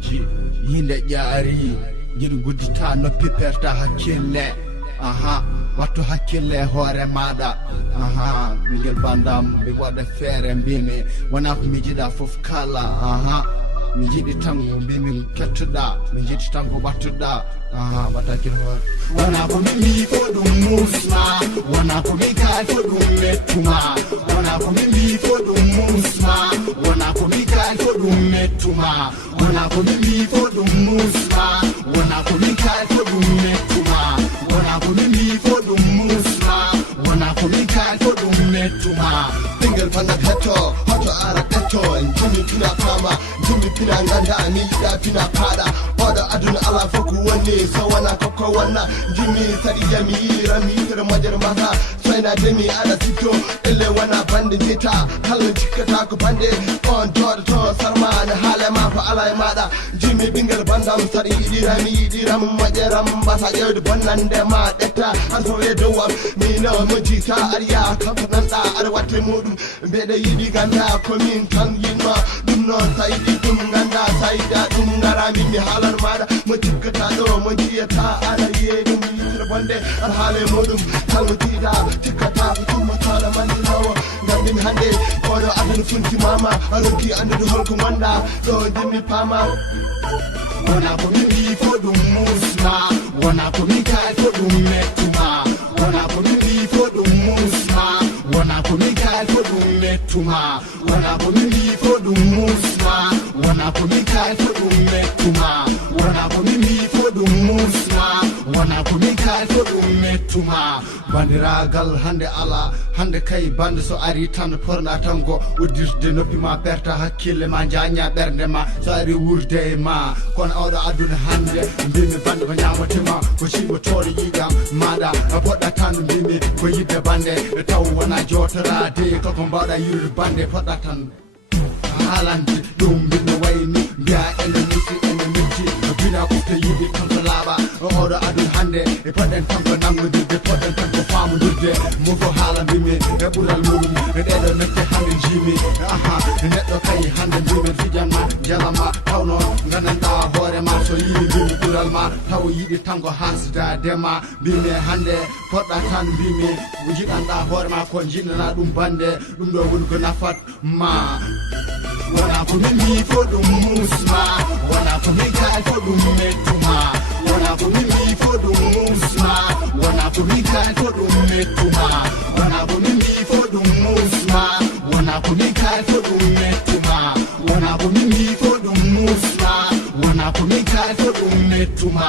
ji yinde jaari jiɗi guddita noppi perta hakkille wattu hakkille hoore maɗa ɓinguel bandam mi waɗa feere mbimi wona ko mi jiiɗa foof kala mi jiiɗi tan ko mbimi kettuɗa mi jiiɗi tan ko ɓattuɗa ɓatakil hoore wona ko mimi fo ɗum musma wona ko mi kay fo ɗum mettuma wona ko mimi fo ɗum musma wona ko mi kay fo ɗum mettuma wona ko mimi fo ɗum musma wona ko mi kay fo ɗum mettuma wona ko mimi fo ɗum musma wona ko mi kay fo ɗum mettuma ɓinguel bandam hetto hoto ara ɓetto jimi pina fama jimi pina ganda mi yiɗa pina paɗa oɗo aduna ala fof ko wonni so wona kokko wonna jimi saɗi jami yirami yitere moƴere mata soyna demi aɗa sitto elle wona bande jetta kala jikkata ko bande on joɗoto sarmane haalema ko ala e maɗa jimi ɓinguel bandam saɗi yiɗiram moƴeram mbasa ƴewde bonnande ma ɗetta hantowe dowam mino mo jita ariya kanko nanɗa aɗa watte muɗum mbeɗa yiɗi ganda komin tan yinma ɗum noon sa yiɗi ɗum ganda sa yiɗa ɗum garami mi haalan maɗa mo jikkata ɗo mo jiyata aɗa yiye ɗum yitere bonde aɗa haale muɗum kalmo jiiɗa jikkata ko tummataɗa mandirawo gandimi hande oɗo adana funti mama a roggi andude holko gonɗa ɗo jimmi paama wona ko mimi fo ɗum musma wona ko mi kay fo ɗum mettuma wona ko mimi fo ɗum musma wona ko mi kay fo ɗum mettuma wona ko mimi fo ɗum musma wona ko mi kay fo ɗum mettuma wona ko mimi fo ɗum musma wona ko mi kay fo ɗum mettuma bandiragal hande ala hande kay bande so ari tan porna tan ko uddirde noppi ma perta hakkille ma jaña ɓernde ma so ari wurde e ma kono awɗo aduna hande mbimi bande ko ñamatema ko ciɓotoɗo yiɗam maɗa poɗɗa tan mbimi ko yidde bande taw wona jotorade koko mbawɗa yirude bande poɗɗa tan haalande ɗum mbino wayni mbiya ene metti bina kofte yiɗi kanko laaɓa oɗo aduna hande e poɗɗen tanko nangodirde poɗɗen tanko famodirde mofo haala mbimi e ɓuural muɗum e ɗeɗo mette hande jimi neɗɗo kay hande mbimi fijanma jalama taw noon gandanɗa hoorema so yiɗi mbimi ɓuural ma taw yiɗi tanko hasdadema mbimi hande poɗɗa tan mbimi jiɗanɗa hoorema ko jiɗana ɗum bande ɗum ɗo woni ko nafat ma wona ko mimi fo ɗum musma wona ko mi kay fo ɗum mettuma wona ko mimi fo ɗum musma wona ko mi kay fo ɗum mettuma wona ko mimi fo ɗum musma wona ko mi kay fo ɗum mettuma wona ko mimi fo ɗum musma wona ko mi kay fo ɗum mettuma